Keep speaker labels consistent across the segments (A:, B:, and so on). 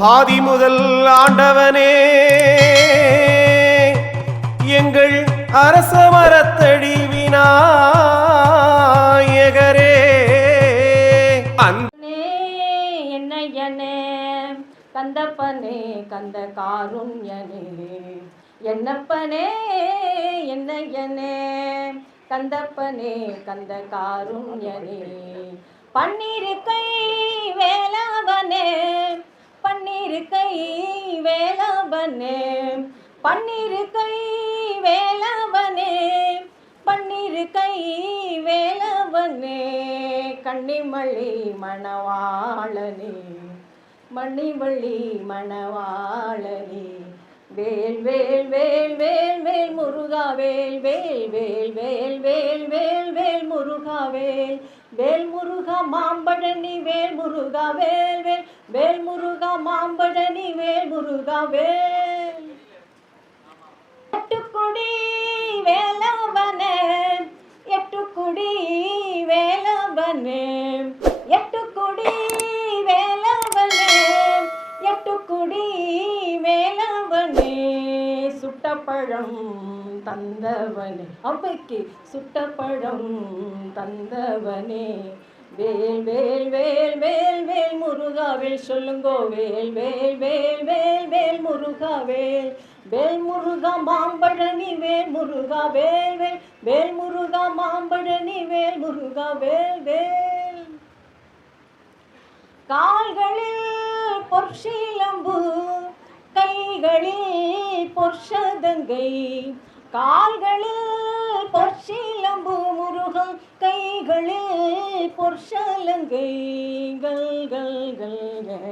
A: ஆதி முதல் ஆண்டவனே. எங்கள் அரச மரத்தடி விநாயகரே.
B: என்னையனே கந்தப்பனே கந்த காருண்யனே. என்னப்பனே என்னையனே கந்தப்பனே கந்த காருண்யனே. பன்னிரு கை வேளாவனே பன்னிரு கை வேளாவனே பன்னிரு கை வேளாவனே பன்னிரு கை வேலவனே கன்னிமழி மணவாளனே மணிவள்ளி மணவாளனே வேல் வேல் வேல் வேல் வேல் முருகா வேல் வேல் வேல் வேல் வேல் வேல் வேல் முருகா வேல். வேல் முருகா மாம்பழனி வேல் முருகா வேல் வேல். வேல் முருகா மாம்பழனி வேல் முருகா வேல். எட்டுக்குடி வேலவனே எட்டுக்குடி பழம் தந்தவனே. அவைக்கு சுட்ட பழம் தந்தவனே. வேல் வேல் வேல் வேல் வேல் முருகாவேல் சொல்லுங்கோ. வேல் வேல் வேல் வேல் வேல் முருகாவேல் வேல் முருகா மாம்பழனி வேல் முருகா வேல் வேல். வேல் முருகா மாம்பழனி வேல் முருகா வேல் வேல். கால்களில் பொற்சீலம்பு கைகளில் பொற்சதங்கை கால்களில் பொற்சீலம்பு முருகன் கைகளில் பொற்சலங்கை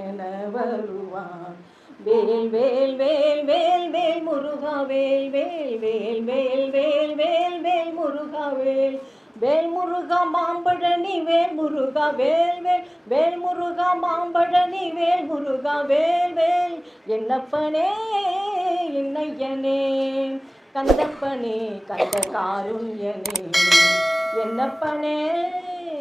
B: என வருவான். வேல் வேல் வேல் வேல் வேல் முருகா வேல் வேல் வேல் வேல் வேல் வேல் வேல் முருகா வேல் வேல் முருகா மாம்பழனி வேல் முருகா வேல் வேல். வேல் முருகா மாம்பழனி வேல் முருகா வேல் வேல். என்னப்பனே என்னையனே. கந்தப்பனே கந்த காருண்யனே. என்னப்பனே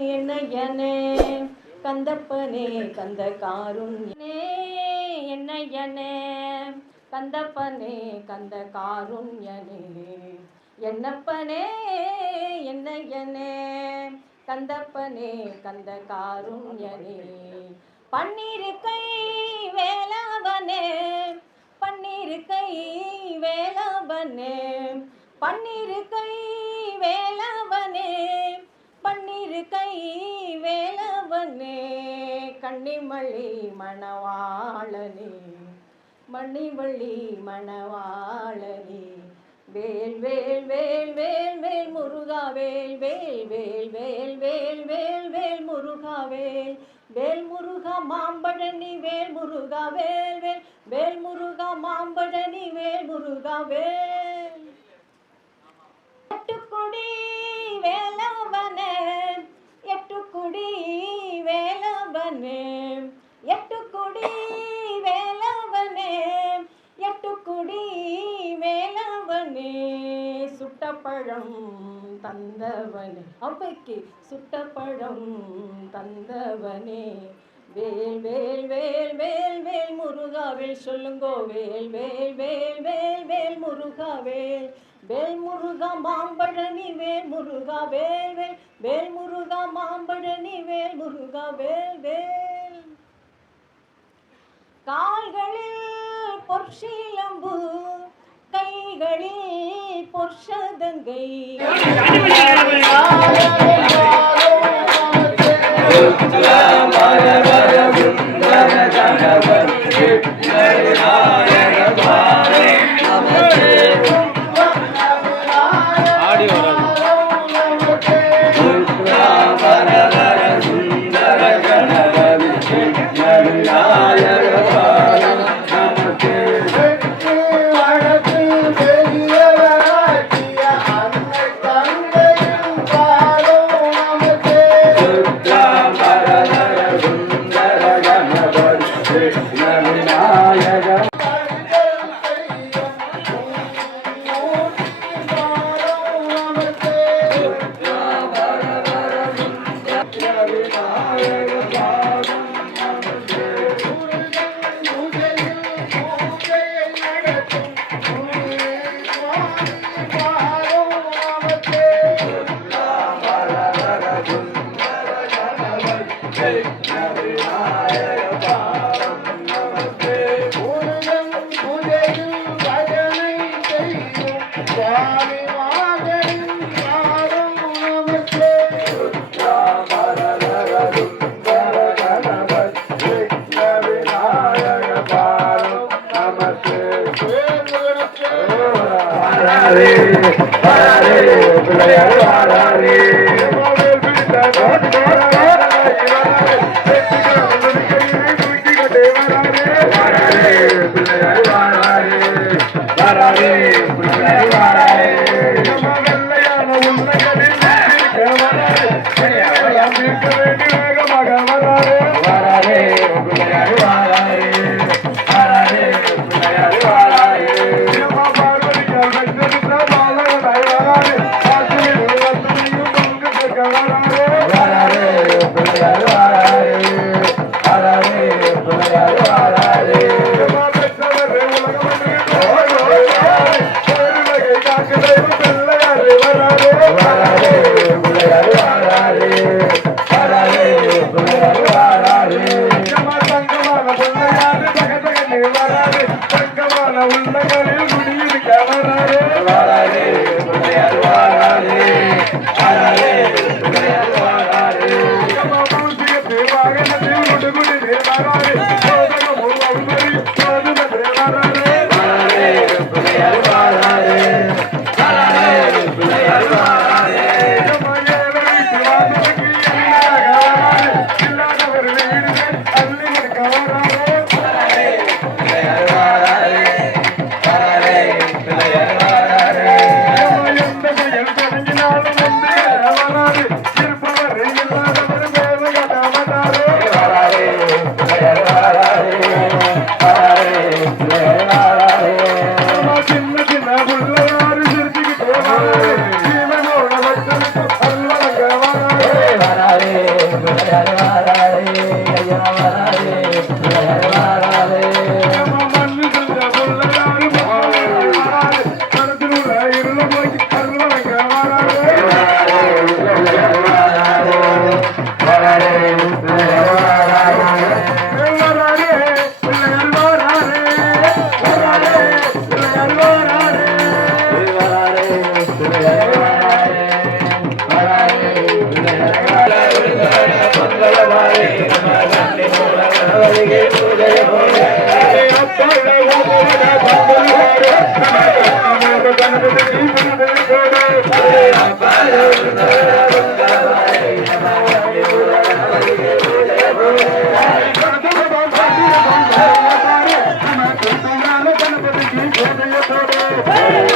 B: என்னையனே. கந்தப்பனே கந்த காருண்யனே என்னையனே. கந்தப்பனே கந்த காருண்யனே. என்னப்பனே என்னையனே? கந்தப்பனே கந்த காருண்யனே பன்னிரு கை வேளாவனே. பன்னிரு கை வேளாவனே பன்னிரு கை வேளாவனே. பன்னிரு கை வேலவனே கன்னிமழி மணவாளனே மணிவள்ளி மணவாளனே. வேல் வேல் வேல் வேல் வேல் முருகா வேல் வேல் வேல் வேல் வேல் வேல் வேல் முருகா வேல். வேல் முருகா மாம்பழனி வேல் முருகா வேல் வேல். வேல் முருகா மாம்பழனி வேல் முருகா வேல். எட்டுக்குடி வேலவனே எட்டுக்குடி சுட்டப்பழம் தந்தவனே. அவைக்கு சுட்டப்பழம் தந்தவனே. வேல் வேல் வேல் வேல் வேல் முருகா வேல் சொல்லுங்கோ. வேல் வேல் வேல் வேல் வேல் முருகா வேல். வேல் முருகா மாம்பழனி வேல் முருகா வேல் வேல். வேல் முருகா மாம்பழனி வேல் முருகா வேல் வேல். கால்களில் பொற்சீலம்பு கைகளில் பொற்சதங்கை.
A: Harare, Harare, Harare, Harare.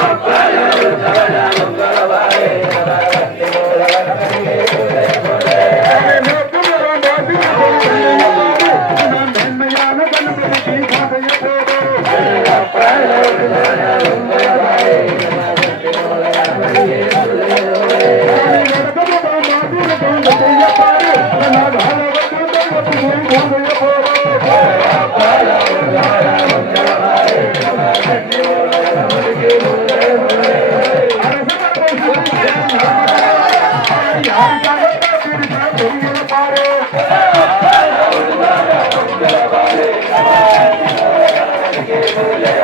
A: Thank you. Yeah.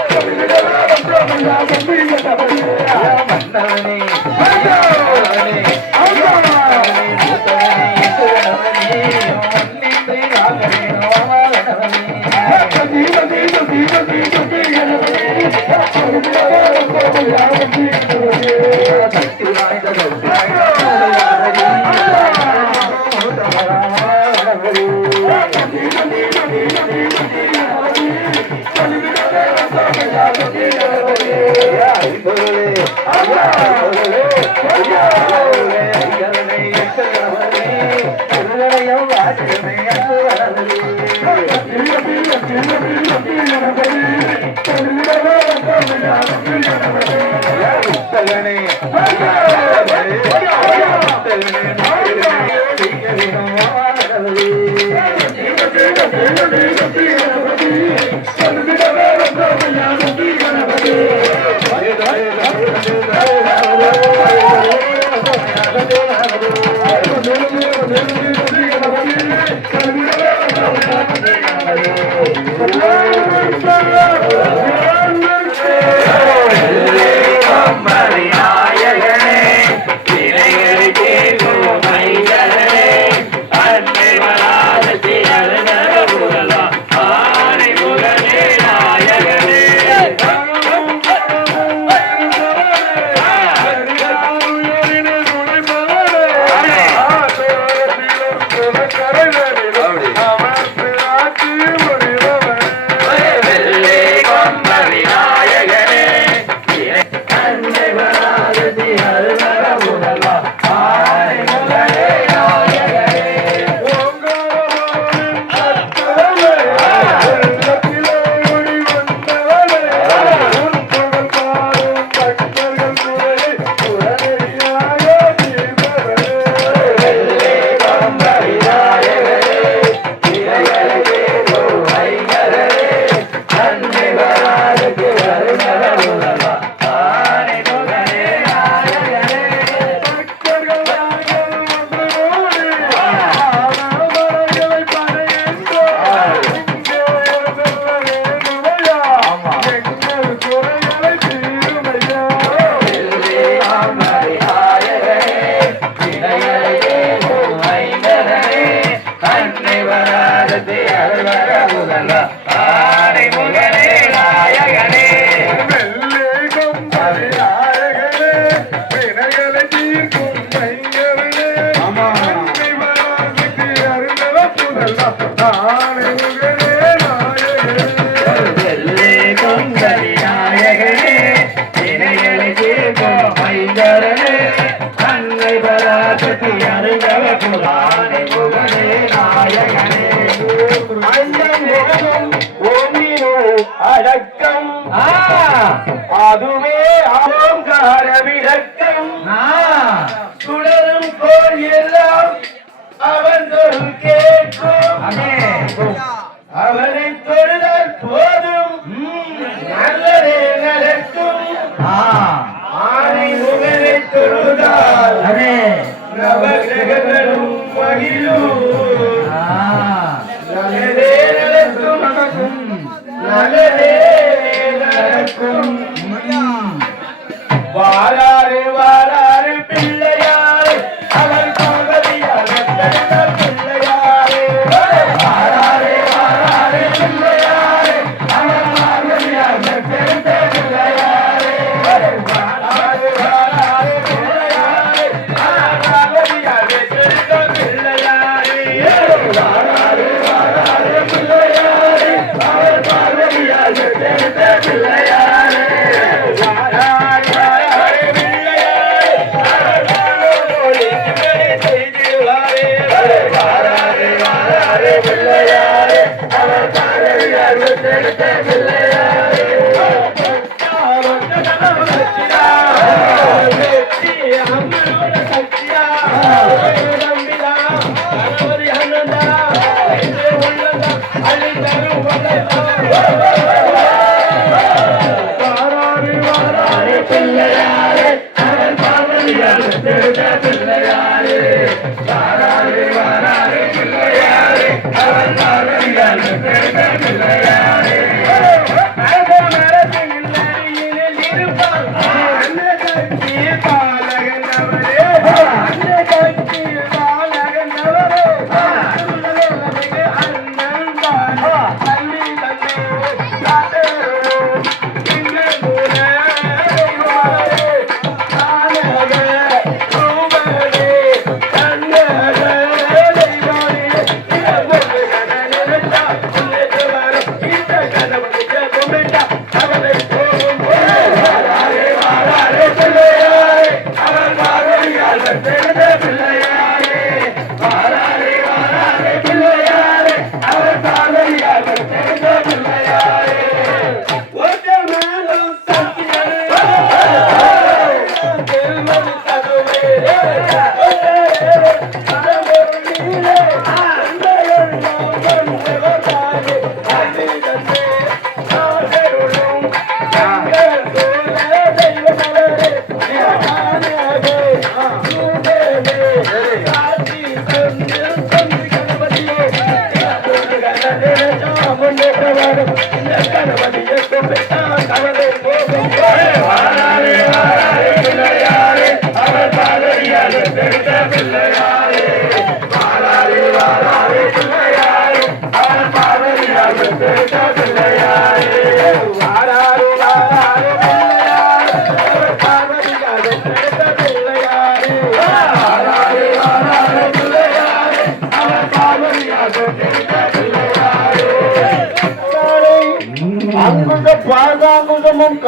A: Carolina. family.
C: Here comes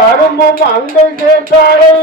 C: கரும்பும் அங்கை சேர்த்தாரை.